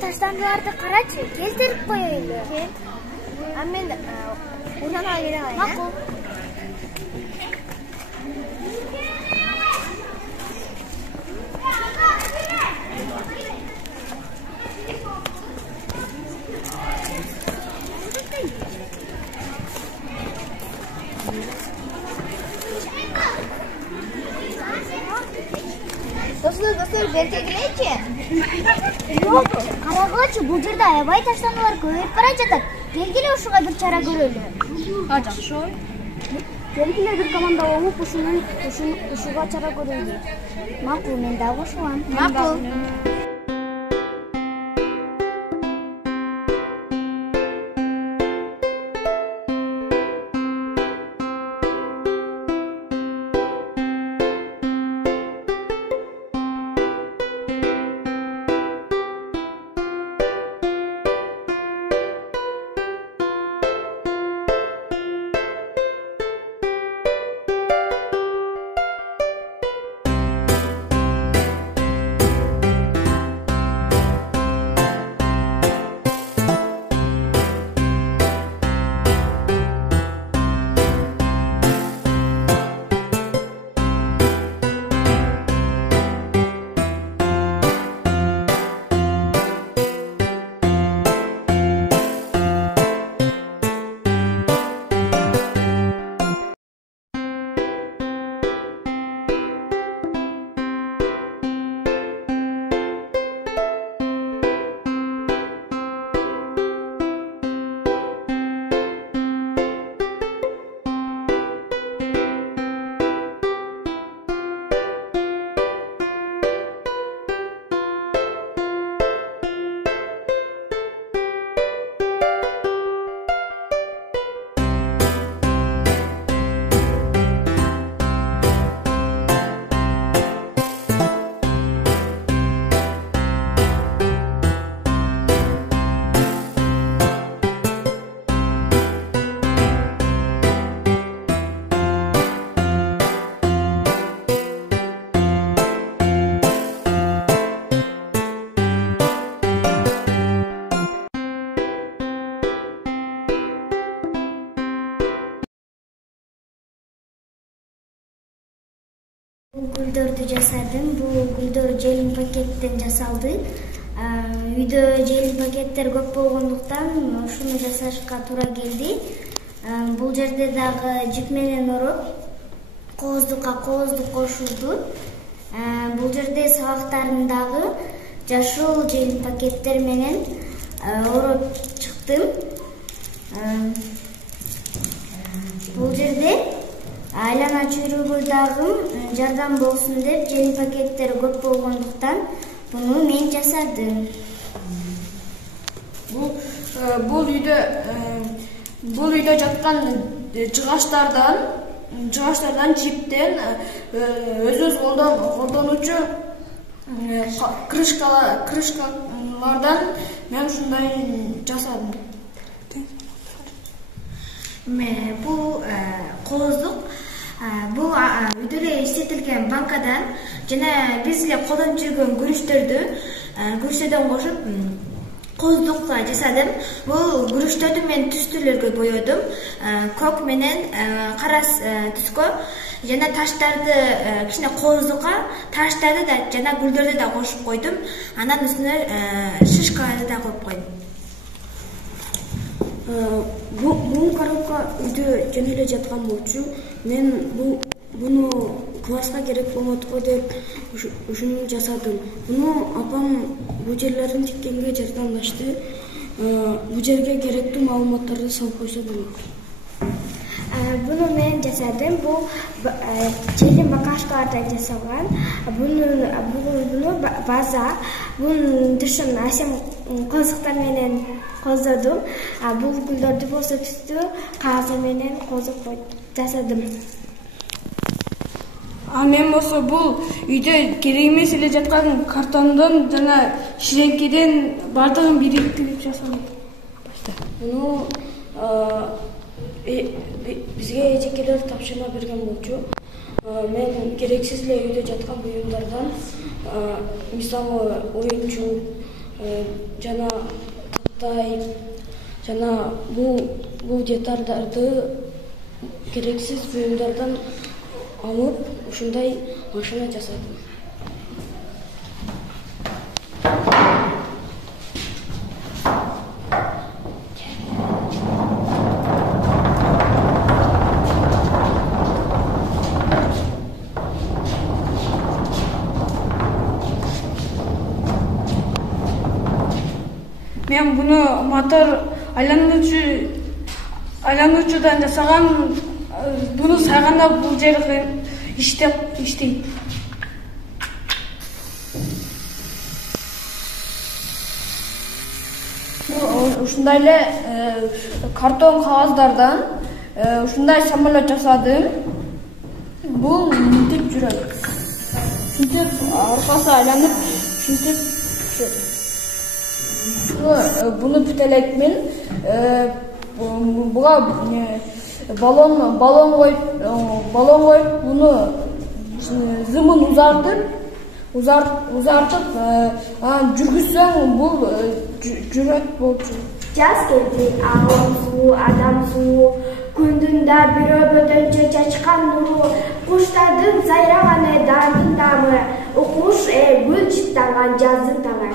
таштандыларды карачы, келтирип коелу. А мен унан алып келе алайын. Макул. Dostlar, belki gireyçi. Yok, karagılaçı, bu жерде аябай таштандылар көбөйүп бара жатат. Келгиле ушуга бир чара көрөлү. Жакшы ой. Келгиле бир команда болуп ушуга чара көрөлү. Макул, мен дагы ушулам. Макул. Гүлдөрдү жасадым. Бул гүлдөр желим пакеттен жасалды. Үйдө желим пакеттер көп болгондуктан ушуну жасашка туура келди. Бул жерде дагы жип менен ороп, кооздукка кооздук кошулду. Бул жерде сабактарын дагы жашыл желим пакеттер менен ороп чыктым. Бул жерде айлана чүйрөгө дагы жардам болсун деп желим пакеттер көп болгондуктан буну мен жасадым. Бул үйдө жаткан жыгачтардан жиптен өзүбүз колдонуучу крышкалардан мен ушундай жасадым. Бул кооздук бул үйдө эле иштетилген банкадан жана биз эле колдонуп жүргөн күрүчтөрдөн кошуп кооздук жасадым. Бул күрүчтөрдү мен түстүүлөргө боёдум. Көк менен кара түскө жана таштарды кичине кооздукка таштарды да жана гүлдөрдү да кошуп койдум. Андан үстүнө шишкаларды да коюп койдум. Бул коробка үйдө жөн эле жаткан болчу. Мен буну класска керек болот го деп ушуну жасадым. Буну апам бул жерлерин тиккенге жардамдашты. Бул жерге керектүү маалыматтарды салып койсо болот. Буну мен жасадым. Бул желим бакашкалардан жасалган. Буну база, бунун тышын асем кооздуктар менен кооздодум. Бул гүлдөрдү болсо түстүү кагаз менен кооздуп жасадым. Мен болсо бул үйдө керек эмес эле жаткан картондон жана ширеңкеден бардыгын бириктирип жасадым. Буну бизге эжекелер тапшырма берген болчу. Мен керексиз эле үйдө жаткан буюмдардан, мисалы оюнчук, жана тактай жана бул детальдарды керексиз буюмдардан алып ушундай машина жасадым. Мен буну мотор айлануучудан жасаган. Буну сайганда бул жери иштейт. Ушундай эле картон кагаздардан ушундай самолет жасадым. Бул мынтип жүрөт. Ушинтип аркасы айланып, ушинтип жүрөт. Буну бүтөлекмин. Буга баллон коюп буну зымын узартып анан жүргүзсөң бул жүрөт болчу. Жаз келди, агым суу, адам суу, күндүн да бирөө-бөтөнчө чачкан нуру, куштардын сайраганы дардын дамы, укмуш гүл чыттаган жаздын таңы.